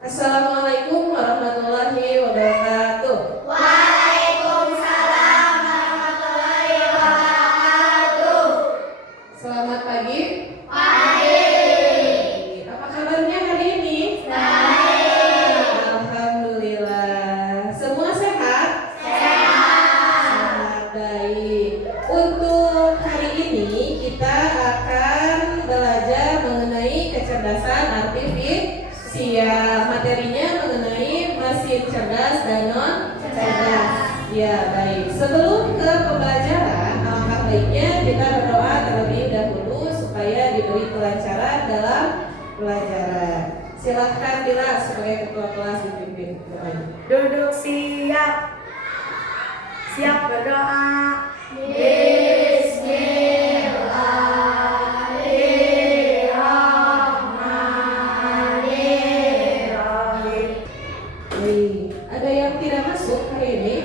Assalamualaikum warahmatullahi wabarakatuh. Waalaikumsalam warahmatullahi wabarakatuh. Selamat pagi. Pagi. Apa kabarnya hari ini? Baik. Alhamdulillah. Semua sehat? Sehat. Baik. Untuk hari ini kita akan belajar mengenai kecerdasan artifisial. Materinya mengenai mesin cerdas dan non cerdas. Ya, baik. Sebelum ke pembelajaran, alangkah baiknya kita berdoa terlebih dahulu supaya diberi kelancaran dalam pelajaran. Silahkan Bila sebagai ketua kelas dipimpin doanya. Duduk siap. Siap berdoa. Bismillahirrahmanirrahim. Baik. Ada yang tidak masuk hari ini?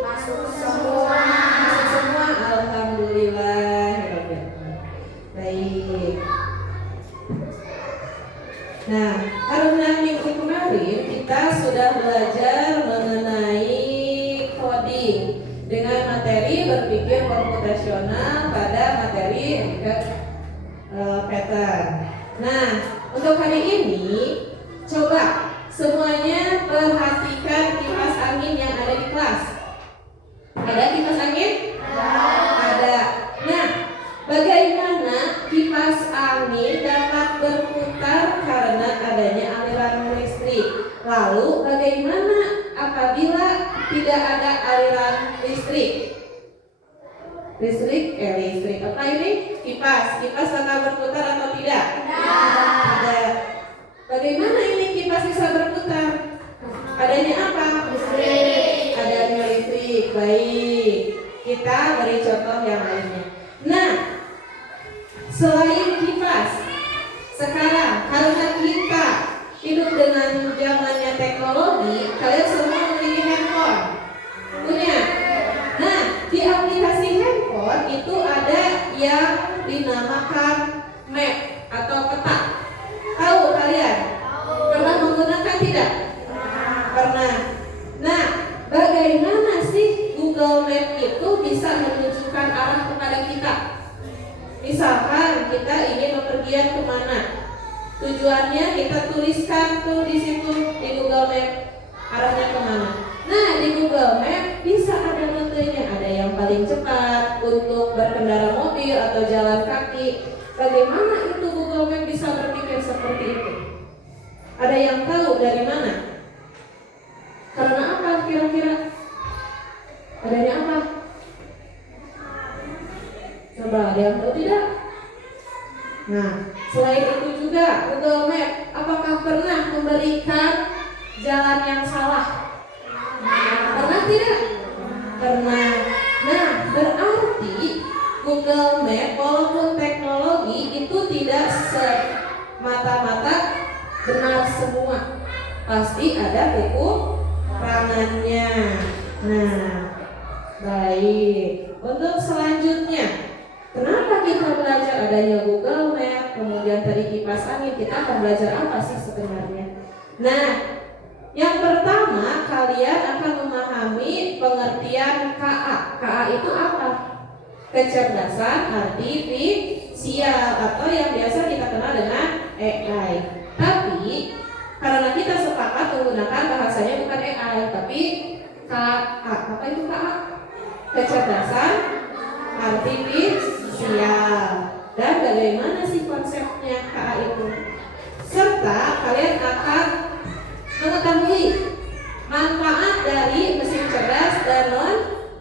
Masuk semua. Masuk semua. Alhamdulillah. Baik. Nah, karena minggu kemarin kita sudah belajar mengenai coding dengan materi berpikir komputasional pada materi pattern. Nah, untuk hari ini coba semuanya perhatikan kipas angin yang ada di kelas. Ada kipas angin? Ada. Nah, bagaimana kipas angin dapat berputar karena adanya aliran listrik? Lalu bagaimana apabila tidak ada aliran listrik? Listrik apa ini? Kipas bakal berputar atau tidak? Ada. Bagaimana ini kipas bisa berputar? Adanya apa? Listrik. Adanya listrik. Baik. Kita beri contoh yang lainnya. Nah, selain kipas, sekarang karena kita hidup dengan zamannya teknologi, kalian semua memiliki handphone. Punya? Nah, di aplikasi handphone itu ada yang dinamakan map atau peta. Tahu kalian? Pernah menggunakan tidak? Pernah. Nah, bagaimana sih Google Map itu bisa menunjukkan arah kepada kita? Misalkan kita ingin bepergian kemana, tujuannya kita tuliskan tuh di situ di Google Map arahnya kemana. Nah, di Google Map bisa ada rutenya, ada yang paling cepat untuk berkendara mobil atau jalan kaki. Bagaimana itu Google Map bisa berpikir seperti itu? Ada yang tahu dari mana? Karena apa kira-kira? Adanya apa? Coba ada yang tahu tidak? Nah, selain itu juga Google Map, apakah pernah memberikan jalan yang salah? Pernah tidak? Pernah. Nah, berarti Google Map walaupun teknologi itu tidak semata-mata benar semua. Pasti ada kekurangannya. Nah, baik. Untuk selanjutnya, kenapa kita belajar adanya Google Map, kemudian tadi kipas angin, kita akan belajar apa sih sebenarnya? Nah, yang pertama kalian akan memahami pengertian KA. KA itu apa? Kecerdasan artifisial atau yang biasa kita kenal dengan AI. Tapi karena kita sepakat menggunakan bahasanya bukan AI, tapi KA. Apa itu KA? Kecerdasan artifisial. Dan bagaimana sih konsepnya KA itu? Serta kalian akan mengetahui manfaat dari mesin cerdas dan non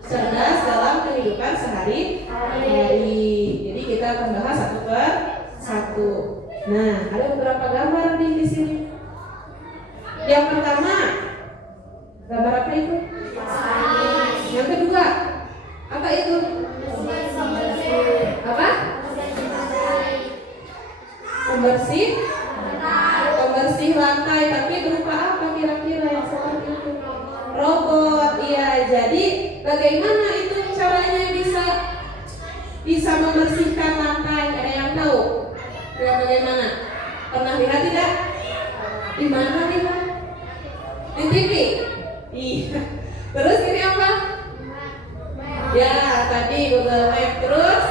cerdas dalam kehidupan sehari-hari. Jadi kita akan bahas satu per satu. Nah, ada beberapa gambar di sini. Yang pertama, gambar apa itu? Yang kedua, apa itu? Apa? Pembersih lantai, tapi berupa apa kira-kira yang seperti itu? Robot, iya. Jadi bagaimana itu caranya bisa membersihkan lantai? Ada yang tahu? Bagaimana? Pernah lihat tidak? Di mana lihat? Di TV? Iya. Terus ini apa? Ya, tadi Google Map. Terus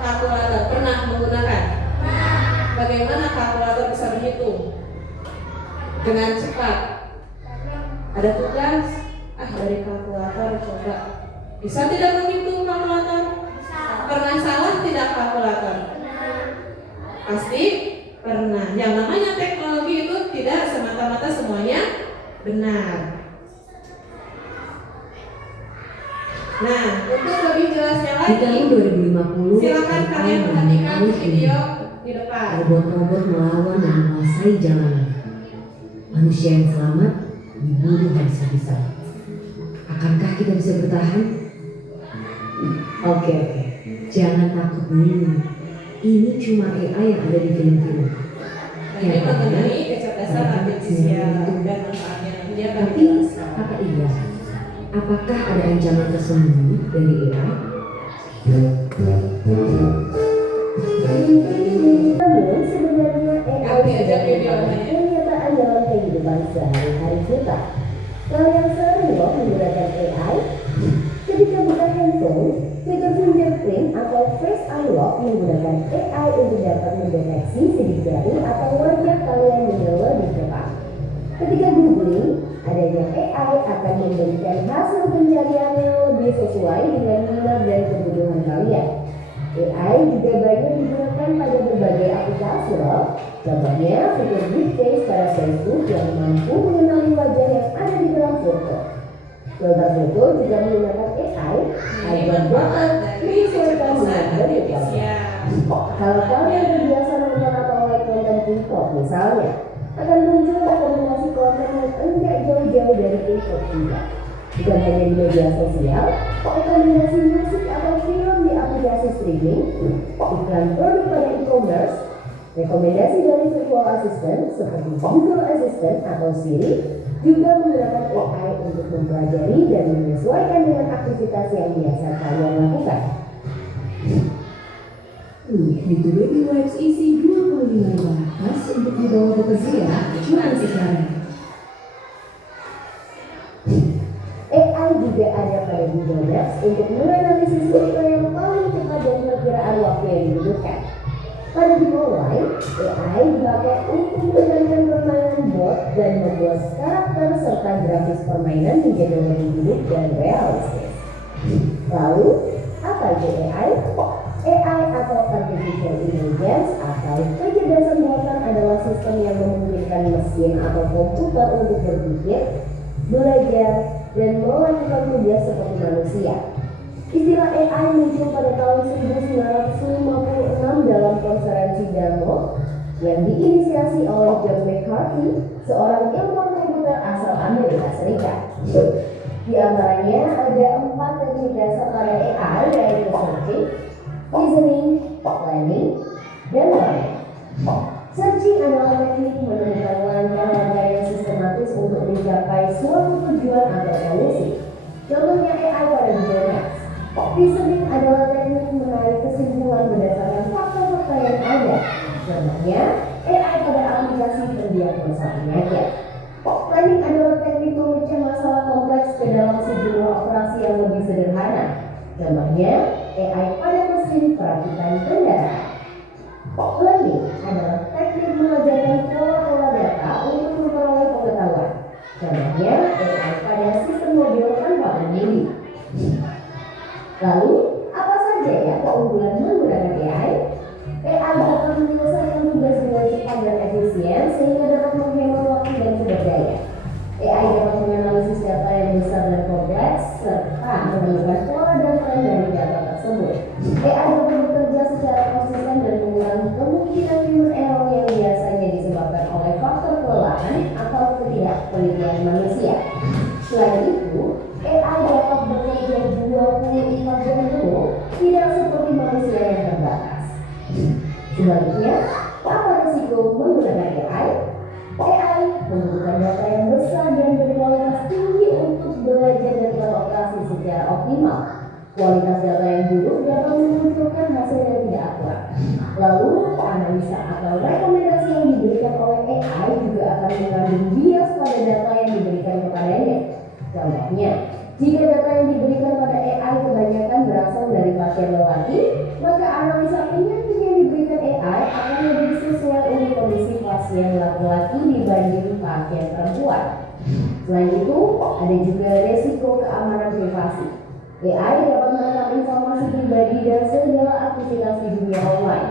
kalkulator. Pernah menggunakan? Bagaimana kalkulator bisa berhitung? Dengan cepat. Ada tugas? Dari kalkulator coba. Bisa tidak menghitung kalkulator? Pernah salah tidak kalkulator? Pasti pernah. Yang namanya teknologi itu tidak semata-mata semuanya benar. Nah, untuk lebih jelasnya Di tahun lagi, 2050, silakan kalian perhatikan video di depan. robot-robot melawan dan menguasai jalanan. Manusia yang selamat dibunuh habis-habisan. Akankah kita bisa bertahan? Oke. Jangan takut dulu. Ini cuma AI yang ada di film-film. Ini mengenai kecerdasan artifisial dan manfaatnya. Dia akan Tapi menjelaskan. kata iya, apakah ada ancaman tersembunyi dari AI? Namun sebenarnya AI Oke, ada video merupakan nya. kenyataan dalam kehidupan sehari-hari kita. Kalian sering loh menggunakan AI? Ketika buka handphone, fitur fingerprint atau face unlock menggunakan AI untuk dapat mendeteksi sidik jari atau wajah kalian yang lebih cepat. Ketika googling, adanya AI akan memberikan hasil pencarian yang lebih sesuai dengan minat dan kebutuhan kalian. AI juga banyak digunakan pada berbagai aplikasi loh. Contohnya fitur deepfake pada Facebook yang mampu mengenali wajah yang ada di dalam foto. Filter foto juga menggunakan AI Ini agar manfaat dapat dari menyesuaikan kecerdasan dengan bentuk wajah. artifisial. Kalau kalian terbiasa nonton atau like konten TikTok misalnya, akan muncul rekomendasi konten yang enggak jauh-jauh dari TikTok juga. Bukan hanya di media sosial, rekomendasi musik atau film di aplikasi streaming, iklan produk pada e-commerce, rekomendasi dari virtual assistant seperti Google Assistant atau Siri juga menggunakan AI untuk mempelajari dan menyesuaikan dengan aktivitas yang biasa kalian lakukan. Dituduh di webs isi 25 batas untuk dibawa bekerja ya, cuma sekarang. AI juga ada pada Google Maps untuk menganalisis rute yang paling cepat dan perkiraan waktu yang dibutuhkan. Pada game online, AI dipakai untuk menjalankan permainan bot dan membuat karakter serta grafis permainan menjadi lebih hidup dan realistis. Lalu, apa itu AI? AI atau Artificial Intelligence atau kecerdasan buatan adalah sistem yang memungkinkan mesin atau komputer untuk berpikir, belajar, dan melakukan tugas seperti manusia. Istilah AI muncul pada tahun 1956 dalam konferensi Davos yang diinisiasi oleh John McCarthy, seorang ilmuwan komputer asal Amerika Serikat. Di antaranya ada 4 teknik dasar pada AI, yaitu searching, reasoning, planning, dan learning. Searching adalah teknik menemukan langkah-langkah yang sistematis untuk mencapai suatu tujuan atau solusi. Contohnya AI pada Google Maps. Reasoning adalah teknik menarik kesimpulan berdasarkan fakta-fakta yang ada. Contohnya AI pada aplikasi pendiagnosa penyakit. Planning adalah teknik memecah masalah kompleks ke dalam sejumlah operasi yang lebih sederhana. Contohnya AI pada mesin perakitan kendaraan. Learning adalah teknik mengajarkan pola-pola data untuk memperoleh pengetahuan. Contohnya AI pada sistem mobil tanpa pengemudi. Lalu, apa saja ya keunggulan menggunakan AI? AI dapat menyelesaikan tugas dengan cepat dan efisien sehingga dapat menghemat waktu dan sumber daya. AI dapat menganalisis data yang besar dan kompleks serta menemukan pola dan tren dari data tersebut. AI dapat bekerja secara konsisten dan mengurangi kemungkinan human error yang biasanya disebabkan oleh faktor kelelahan atau ketidaktelitian manusia. Selain itu, AI dapat bekerja 24 jam penuh, tidak seperti manusia yang terbatas. Sebaliknya, apa risiko menggunakan AI? AI membutuhkan data yang besar dan berkualitas tinggi untuk belajar dan beroperasi secara optimal. Kualitas data yang buruk dapat memunculkan hasil yang tidak akurat. Lalu, analisa atau rekomendasi yang diberikan oleh AI juga akan mengandung bias pada data yang diberikan Contohnya, jika data yang diberikan pada AI kebanyakan berasal dari pasien lelaki, maka analisa penyakit yang diberikan AI akan lebih sesuai untuk kondisi pasien laki-laki dibanding pasien perempuan. Selain itu, ada juga resiko keamanan privasi. AI dapat merekam informasi pribadi dan segala aktivitas di dunia online.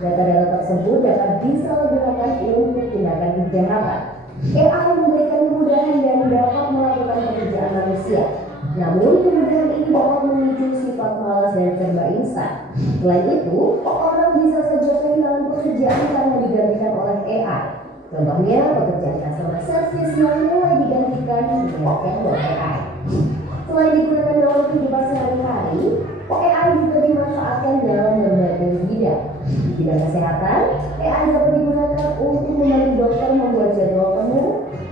Data-data tersebut dapat disalahgunakan untuk tindakan kejahatan. AI memberikan kemudahan dan dapat melakukan pekerjaan manusia. Namun, kemudahan ini dapat memicu sifat malas dan serba instan. Selain itu, orang bisa saja kehilangan pekerjaan karena digantikan oleh AI. Contohnya, pekerjaan customer service yang mulai digantikan dengan chatbot AI. Selain digunakan dalam kehidupan sehari-hari, AI juga dimanfaatkan dalam berbagai bidang. Di bidang kesehatan, AI dapat digunakan untuk membantu dokter membuat jadwal penuh,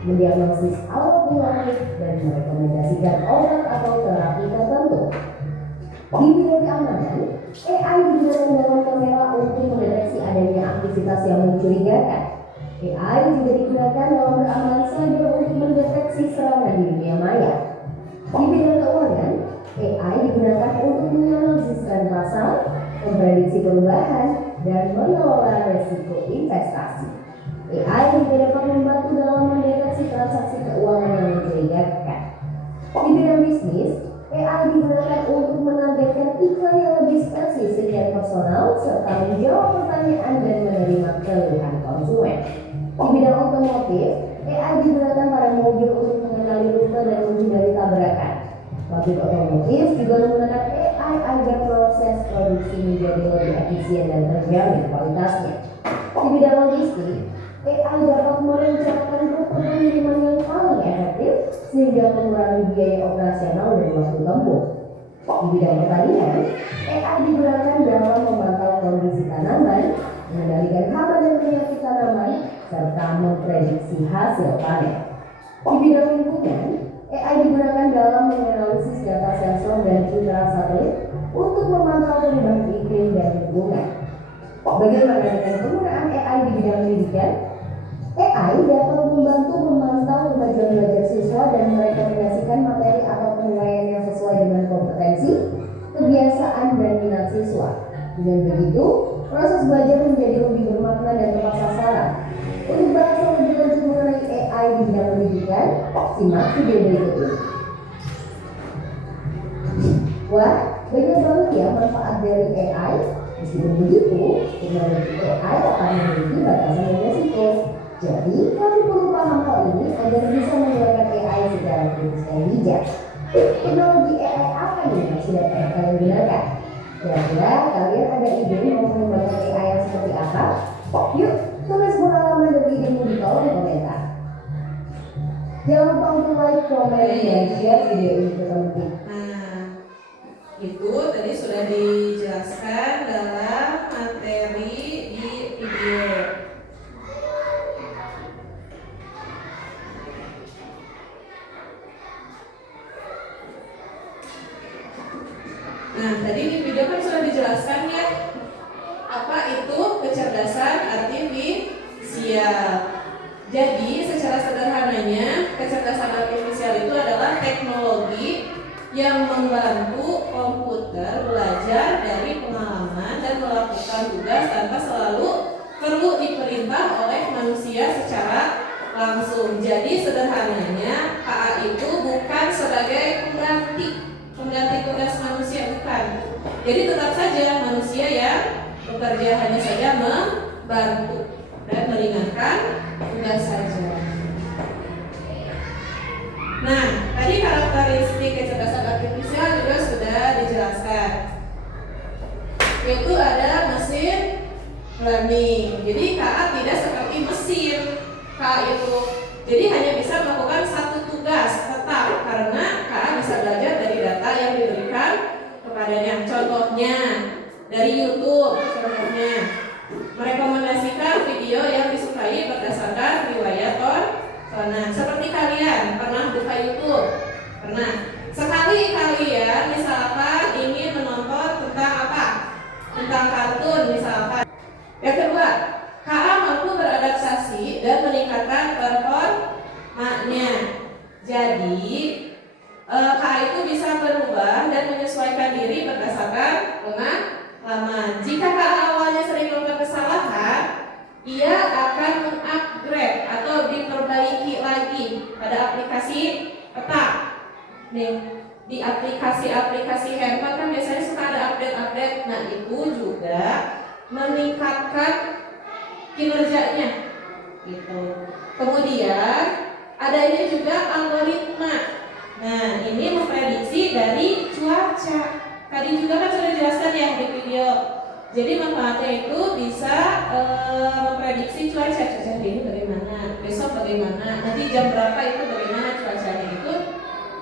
mendiagnosis awal penyakit, dan merekomendasikan obat atau terapi tertentu. Di bidang keamanan, AI digunakan dalam kamera untuk mendeteksi adanya aktivitas yang mencurigakan. AI juga digunakan dalam keamanan cyber untuk mendeteksi serangan di dunia maya. Di bidang keuangan, AI digunakan untuk menganalisis tren pasar, memprediksi perubahan, dan mengelola risiko investasi. AI juga dapat membantu dalam mendeteksi transaksi keuangan yang mencurigakan. Di bidang bisnis, AI digunakan untuk menargetkan iklan yang lebih spesifik dan personal serta menjawab pertanyaan dan menerima keluhan konsumen. Di bidang otomotif, AI digunakan pada mobil untuk mengenali rute dan menghindari tabrakan. Pabrik otomotif juga menggunakan AI agar proses produksi menjadi lebih efisien dan terjamin kualitasnya. Di bidang logistik, AI dapat merencanakan rute pengiriman yang paling efektif sehingga mengurangi biaya operasional dan waktu tempuh. Di bidang pertanian, AI digunakan dalam memantau kondisi tanaman, mengendalikan hama dan penyakit tanaman, serta memprediksi hasil panen. Di bidang lingkungan, AI digunakan dalam menganalisis data sensor dan citra satelit untuk memantau perubahan iklim dan lingkungan. Bagaimana dengan penggunaan AI di bidang pendidikan? AI dapat membantu memantau kemajuan belajar siswa dan merekomendasikan materi atau penilaian yang sesuai dengan kompetensi, kebiasaan, dan minat siswa. Dengan begitu, proses belajar menjadi lebih bermakna dan tepat sasaran. Untuk bahas lebih lanjut mengenai AI di bidang pendidikan, simak video berikut ini. Wah, banyak banget ya manfaat dari AI. Meskipun begitu, teknologi AI akan memiliki batasan dan resiko. Jadi, kami perlu paham hal ini agar bisa menggunakan AI secara kritis dan bijak. Teknologi AI apa nih yang sudah kalian gunakan? Kira-kira kalian ada ide mau mengembangkan AI yang seperti apa? Yuk, tulis pengalaman dan idemu di kolom komentar. Jangan lupa untuk like, komen, dan share video ini ke teman-teman. Nah, itu tadi sudah dijelaskan dalam materi di video. Nah, tadi di video kan sudah dijelaskan ya apa itu kecerdasan artifisial. Jadi, secara sederhananya, kecerdasan artifisial itu adalah teknologi yang membantu komputer belajar dari pengalaman dan melakukan tugas tanpa selalu perlu diperintah oleh manusia secara langsung. Jadi, sederhananya, KA itu bukan sebagai pengganti tugas manusia, bukan. Jadi tetap saja manusia yang bekerja hanya saja membantu dan meringankan tugas saja. Nah, tadi karakteristik kecerdasan artifisial juga sudah dijelaskan, yaitu ada mesin learning. Jadi KA tidak seperti mesin. KA itu jadi hanya bisa melakukan satu tugas tetap karena KA bisa belajar dari data yang diberikan kepadanya. Contohnya dari YouTube, contohnya merekomendasikan video yang disukai berdasarkan riwayat tontonan. Seperti kalian pernah buka YouTube, pernah. Sekali kalian misalkan ingin menonton tentang apa? Tentang kartun misalkan. Yang kedua, KA mampu beradaptasi dan meningkatkan performanya. Jadi diri berdasarkan pengalaman. Jika KA awalnya sering melakukan kesalahan, ia akan mengupgrade atau diperbaiki lagi pada aplikasi peta. Nih, di aplikasi handphone kan biasanya suka ada update-update. Nah, itu juga meningkatkan kinerjanya gitu. Kemudian adanya juga algoritma. Nah, ini memprediksi dari cuaca. Tadi juga kan sudah dijelaskan ya di video. Jadi manfaatnya itu bisa memprediksi cuaca hari ini bagaimana, besok bagaimana, nanti jam berapa itu bagaimana cuacanya itu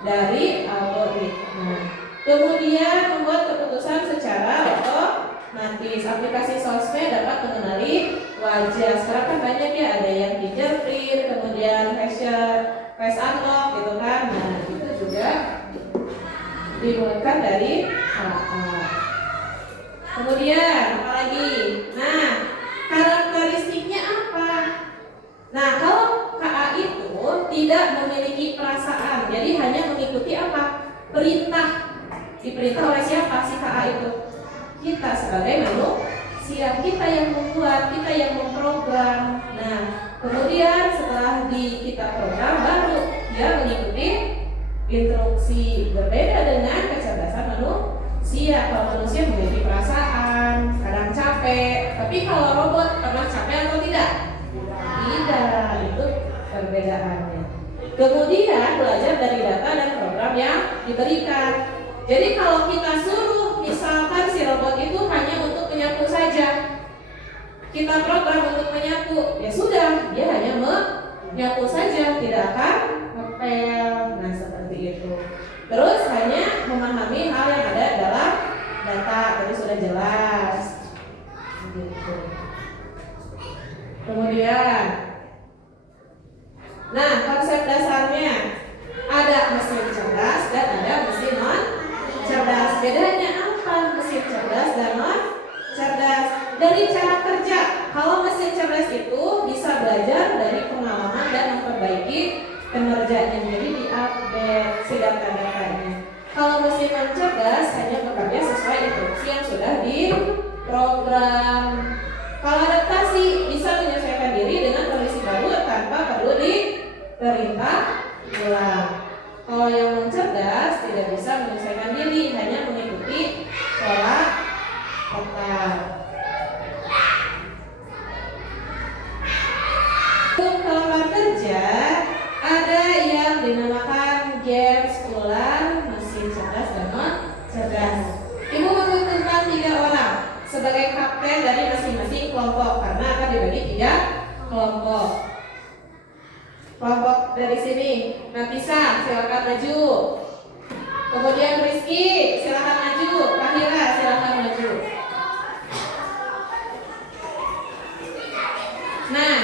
dari algoritma. Kemudian membuat keputusan secara otomatis. Aplikasi sosmed dapat mengenali wajah. Sekarang kan banyak ya, ada yang fingerprint, kemudian face unlock gitu kan. Nah, itu juga dimulaikan dari KA. Kemudian apalagi? Nah, karakteristiknya apa? Nah, kalau KA itu tidak memiliki perasaan, jadi hanya mengikuti apa? Perintah. Diperintah oleh siapa si KA itu? Kita sebagai manusia, kita yang membuat, kita yang memprogram. Nah, kemudian setelah kita program, baru dia mengikuti instruksi. Berbeda dengan kecerdasan manusia. Kalau manusia memiliki perasaan, kadang capek. Tapi kalau robot pernah capek atau tidak? Tidak, itu perbedaannya. Kemudian belajar dari data dan program yang diberikan. Jadi kalau kita suruh misalkan si robot itu hanya untuk menyapu saja, kita program untuk menyapu, ya sudah, dia hanya menyapu saja, tidak akan ngepel. Nah, seperti itu. Terus hanya memahami hal yang ada dalam data, tadi sudah jelas. Gitu. Kemudian, nah, konsep dasarnya ada mesin cerdas dan ada mesin non cerdas. Bedanya apa mesin cerdas dan non cerdas? Dari cara kerja. Kalau mesin cerdas itu bisa belajar dari pengalaman dan memperbaiki kinerjanya, jadi diupdate si data-datanya. Kalau mesin non cerdas hanya bekerja sesuai instruksi yang sudah diprogram. Kalau adaptasi bisa menyesuaikan diri dengan kondisi baru tanpa perlu diperintah ulang. Kalau yang non cerdas tidak bisa menyesuaikan diri, hanya mengikuti pola otak. Untuk kelompok kerja ada yang dinamakan games ulang, mesin cerdas dan non cerdas. Ibu membutuhkan 3 orang sebagai kapten dari masing-masing kelompok karena akan dibagi 3 kelompok. Kelompok dari sini, Nafisa silakan maju. Kemudian Rizky silakan maju, Kahira silakan maju. Nah,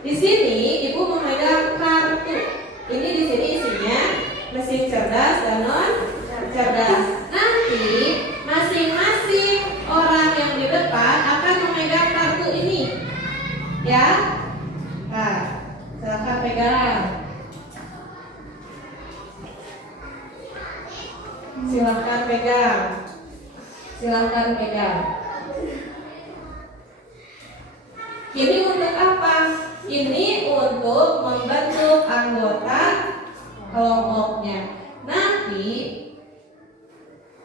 di sini ibu memegang kartu. Ini di sini isinya mesin cerdas dan non cerdas. Nanti masing-masing orang yang di depan akan memegang kartu ini, ya. Nah, silakan pegang. Silakan pegang. Silakan pegang. Ini untuk apa? Ini untuk membentuk anggota kelompoknya. Nanti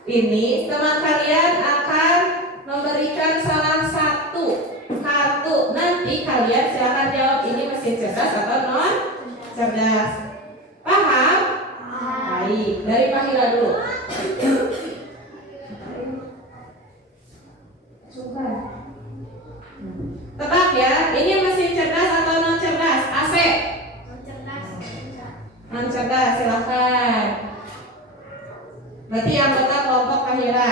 ini teman kalian akan memberikan salah satu kartu. Nanti kalian silakan jawab ini mesin cerdas atau non cerdas. Paham? Baik, dari Pahila dulu. Coba. Tebak ya, ini mesin cerdas atau non cerdas? AC. Non cerdas, silakan. Berarti anggota kelompok Pahila.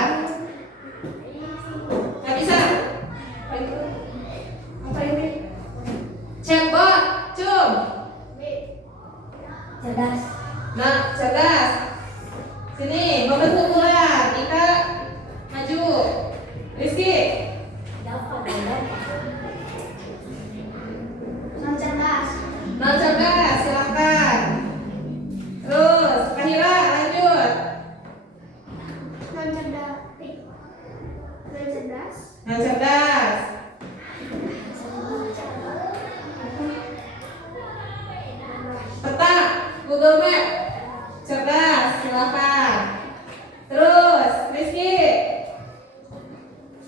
Nggak bisa? Apa itu? Apa ini? Chatbot, cum. Cerdas. Nah, cerdas. Sini, membentuk bulan. Ika, maju. Rizky. Non cerdas. Non cerdas, silakan. Terus, Kahira, lanjut. Google Map. Cerdas, silakan. Terus, Rizky.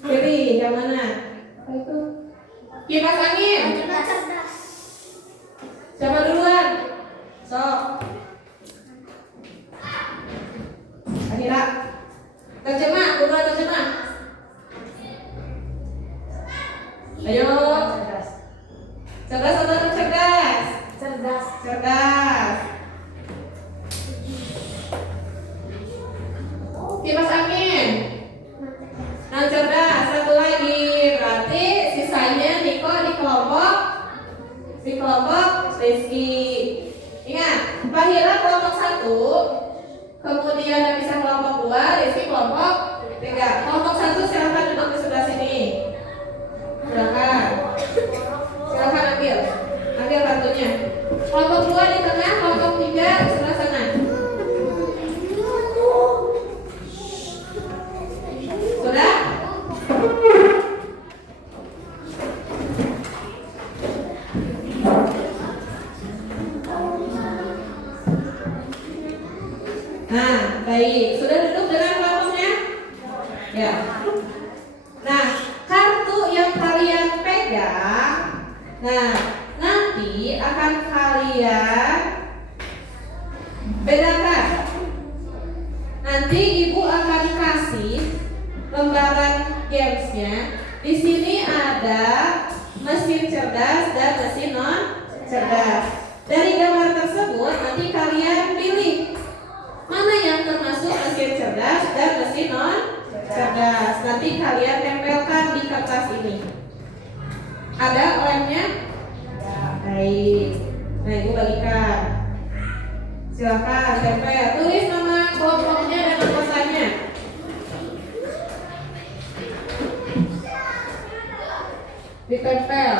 Pilih yang mana? Apa itu? Kipas angin. Cerdas. Siapa duluan? Sok. Akhira. Terjemah, buruan terjemah. Ayo. Cerdas. Cerdas atau cerdas? Cerdas. Cerdas. Kipas angin. Nah, cerdas. Satu lagi. Berarti sisanya Niko di kelompok Rizky. Ingat, Fahira kelompok 1, kemudian Nafisa kelompok 2, Rizky kelompok 3. Kelompok 1 silakan duduk di sebelah sini. Silakan ambil kartunya. Kelompok 2 di tengah, kelompok 3 sebelah sana. Sudah? Nah, baik. Sudah duduk dengan kelompoknya? Ya. Nah, kartu yang kalian pegang, nah, nanti akan kalian bedakan. Nanti ibu akan kasih lembaran gamesnya. Di sini ada mesin cerdas dan mesin non cerdas. Dari gambar tersebut nanti kalian pilih mana yang termasuk mesin cerdas dan mesin non cerdas. Nanti kalian tempelkan di kertas ini. Ada lemnya? Baik. Nah, ibu bagikan. Silakan tempel. Tulis nama kelompoknya dan anggotanya. Ditempel.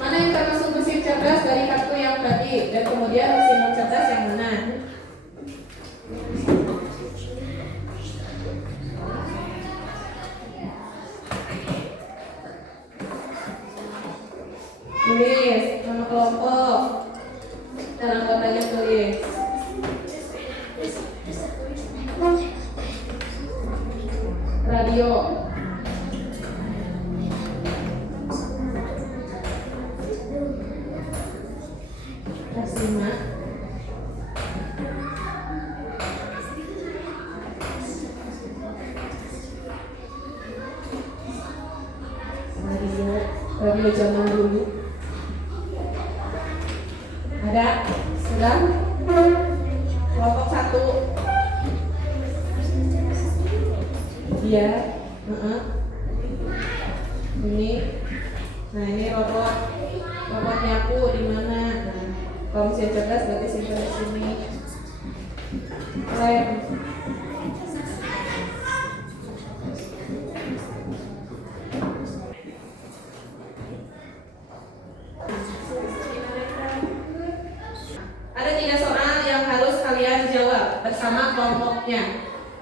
Mana yang termasuk mesin cerdas dari kartu yang tadi, dan kemudian mesin non cerdas yang mana? Tulis nama kelompok dan anggotanya tulis. Radio. Tersimak. Radio zaman dulu. Ada? Sudah? Kelompok 1. Iya. Ini. Nah, ini robot nyapu di mana? Nah, kalau mesin cerdas berarti simpan di sini. Lem. Ada 3 soal yang harus kalian jawab bersama kelompoknya.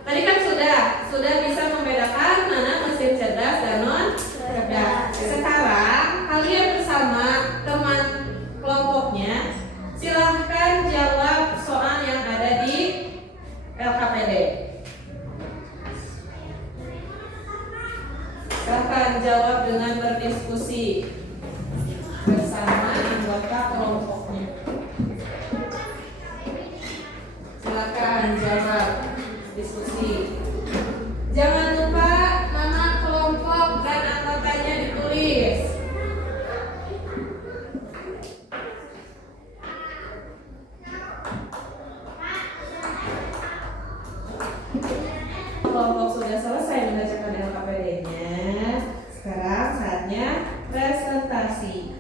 Tadi kan sudah bisa membedakan mana mesin cerdas dan non cerdas. Sekarang kalian bersama teman kelompoknya silahkan jawab soal yang ada di LKPD. Silahkan jawab dengan berdiskusi bersama anggota kelompoknya. Silakan jawab, diskusi. Jangan lupa nama kelompok dan anggotanya ditulis. Kelompok sudah selesai membacakan LKPD-nya. Sekarang saatnya presentasi.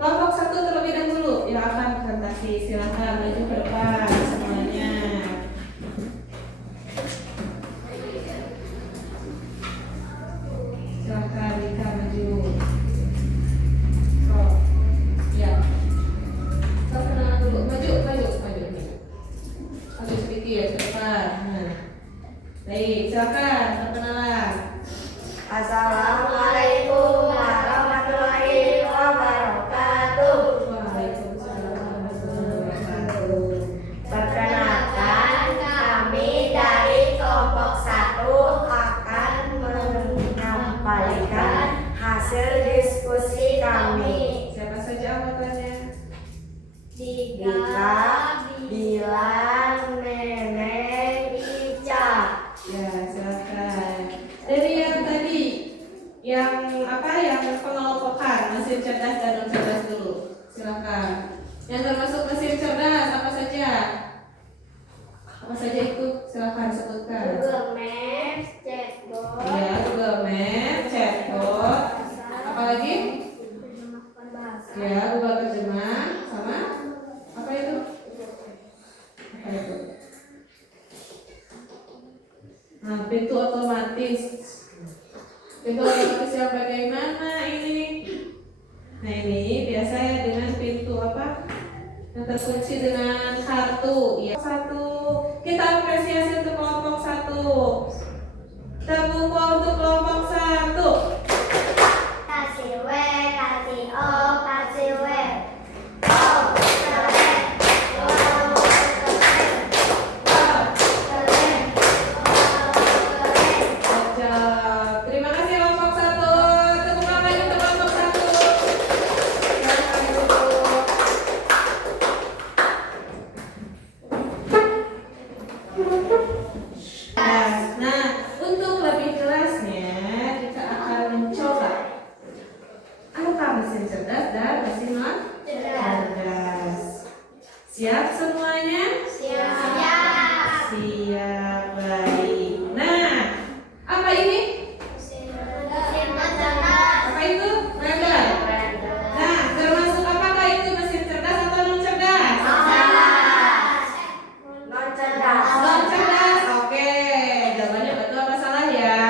Kelompok 1 terlebih dahulu yang akan presentasi. Silakan maju ke depan semuanya. Silakan Rika maju. Oh, ya. Perkenalan dulu. Maju sedikit ke depan. Nah. Baik, silakan perkenalan. Assalamualaikum warahmatullahi wabarakatuh. Waalaikumsalam warahmatullahi wabarakatuh. Rika bilang nenek Ica. Ya, silakan. Dari yang tadi, yang apa? Yang pengelompokan mesin cerdas dan non cerdas dulu. Silakan. Yang termasuk mesin cerdas apa saja? Apa saja itu? Silakan sebutkan. Google Maps, chatbot, Ya, Google Maps, chatbot. Apalagi? Ya, Google Terjemah sama apa itu? Apa itu? Nah, pintu otomatis. Pintu otomatis yang bagaimana ini? Nah, ini biasanya dengan pintu apa? Yang terkunci dengan kartu. Ya, satu. Kita apresiasi untuk kelompok satu. Tepuk tangan untuk kelompok satu. kasih W, kasih O, kasih W. O, keren. Wow, keren. Wow. Keren. Wow, keren. Cocok. Terima kasih kelompok satu. Tepuk tangan lagi untuk kelompok satu. Silakan duduk. Nah, untuk lebih jelasnya kita akan mencoba apa mesin cerdas dan mesin non cerdas. Siap semuanya? Siap. Siap, baik. Nah, apa ini? Apa itu? Render. Nah, termasuk apakah itu mesin cerdas atau non cerdas? Non cerdas. Non cerdas. Oke, jawabannya betul apa salah ya?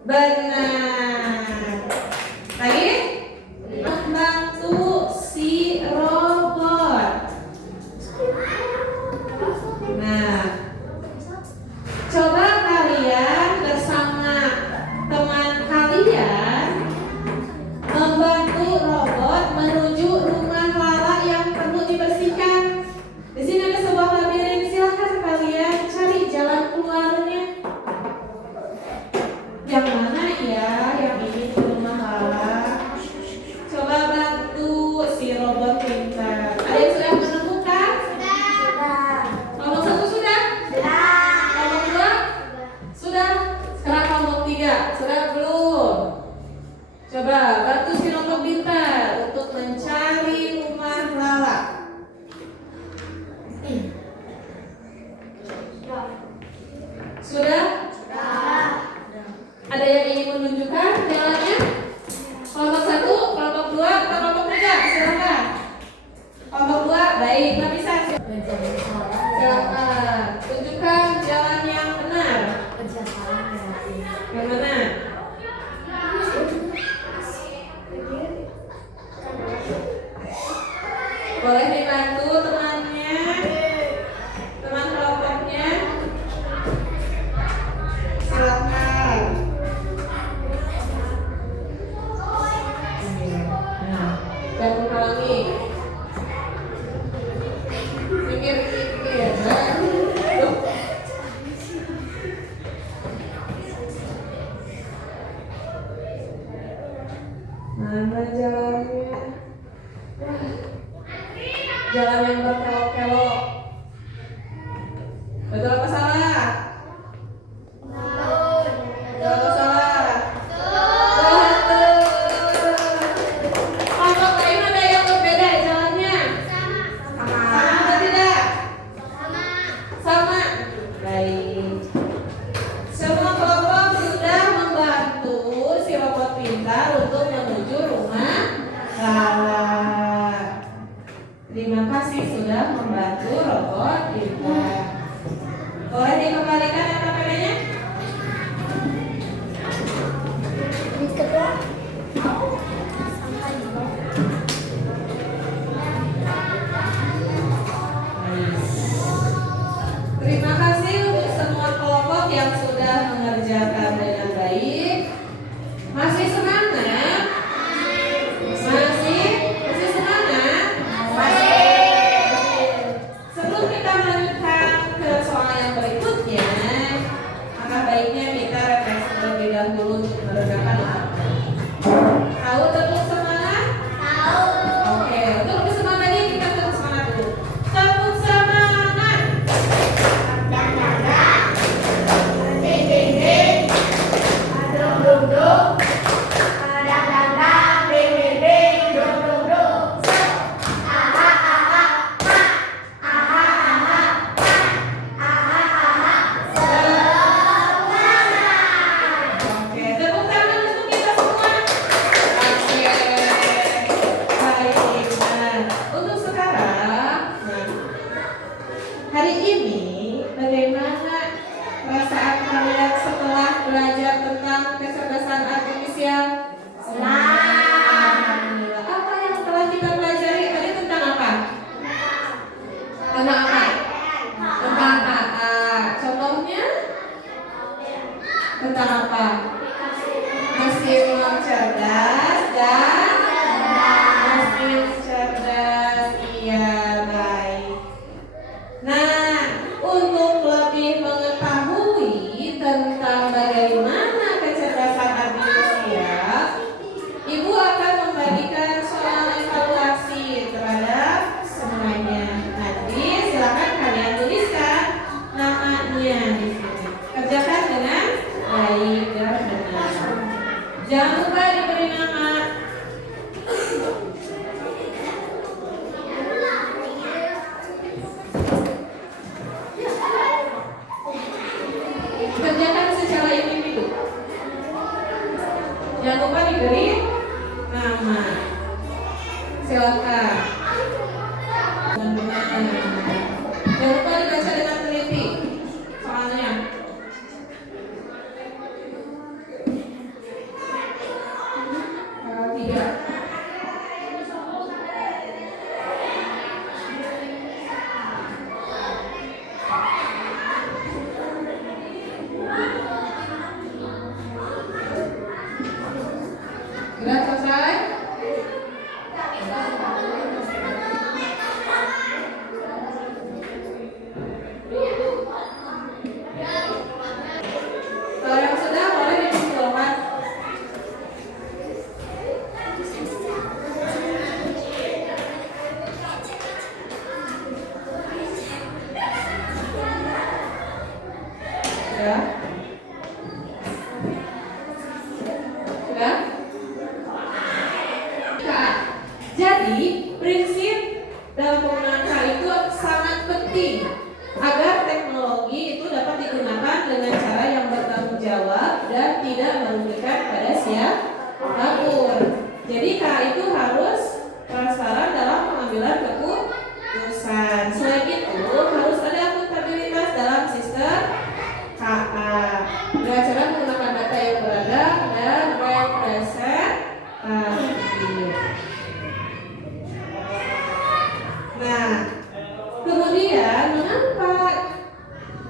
Benar. Lagi? Membantu si robot. Nah, coba kalian bersama teman kalian membantu robot menuju rumah Lala yang perlu dibersihkan. Di sini ada sebuah labirin, silahkan kalian cari jalan keluarnya. Yang mana ya? Yang ini ke rumah Lala. Coba bantu si robot pintar. Ada yang sudah menemukan? Kelompok satu sudah? Kelompok dua? Sudah? Sekarang kelompok tiga. Sudah belum? Coba bantu si robot pintar untuk mencari rumah Lala. Sudah? Ada yang ingin menunjukkan jalannya? Kelompok satu, kelompok dua, kelompok tiga, silakan. Kelompok dua, baik, Mbak bisa. Silakan, tunjukkan jalan yang benar. Yang mana? Boleh dibantu temannya, teman kelompoknya. Silakan. Nah, dan ulangi. Pikir-pikir. Mana jalannya? Jalan yang berkelok-kelok. Betul apa salah? Betul apa salah? Betul. Kelompok lain ada yang berbeda jalannya? Sama atau tidak? Sama. Baik. Semua kelompok sudah membantu si robot pintar untuk menuju rumah Lala. Terima kasih sudah membantu robot pintar. Boleh dikembalikan LKPD-nya? Terima kasih untuk semua kelompok yang sudah mengerjakan dengan baik. Masih semangat? Masih semangat? Sebelum kita melanjutkan ke soal yang berikutnya, maka baiknya kita refleksi terlebih dahulu untuk meredakan otak. hari ini bagaimana perasaan kalian setelah belajar tentang kecerdasan artifisial? Alhamdulillah. Apa yang telah kita pelajari tadi tentang apa? Tentang apa? Tentang AA. Contohnya? Tentang apa? Mesin cerdas dan mesin cerdas. Iya, baik. Nah, untuk lebih mengetahui tentang bagaimana kecerdasan artifisial, Ibu akan membagikan soal evaluasi terhadap semuanya. Nanti silakan kalian tuliskan namanya di sini. Kerjakan dengan baik dan benar. Jangan lupa diberi nama. Kerjakan secara individu. Jangan lupa diberi nama. Silakan. Jangan lupa dibaca dengan teliti soalnya. Tiga. Sudah selesai? Kalau yang sudah boleh dikumpulkan. Sudah? Sudah? Jadi, prinsip dalam penggunaan K itu sangat penting agar teknologi itu dapat digunakan dengan cara yang bertanggung jawab dan tidak merugikan pada siapapun. Jadi K itu harus transparan dalam pengambilan keputusan. Selain itu, harus ada akuntabilitas dalam sistem KA dengan cara menggunakan data yang beragam dan representatif. Nah, kemudian mengapa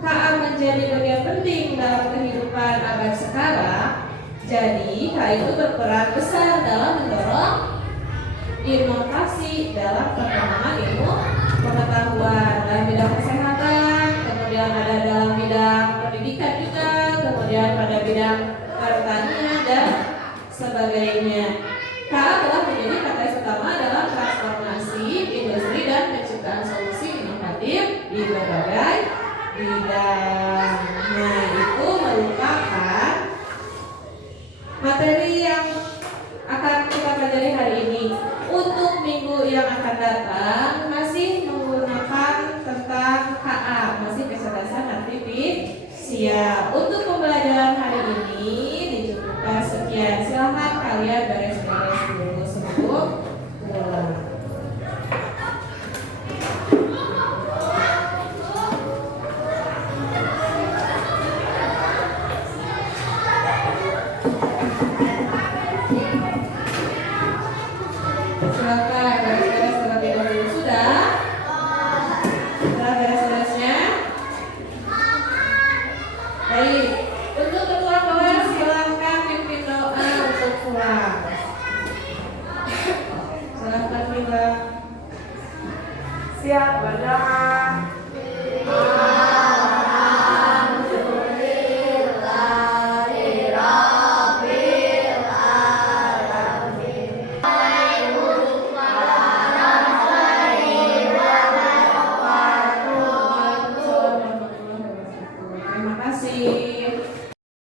KA menjadi bagian penting dalam kehidupan abad sekarang? Jadi, KA itu berperan besar dalam mendorong inovasi dalam perkembangan ilmu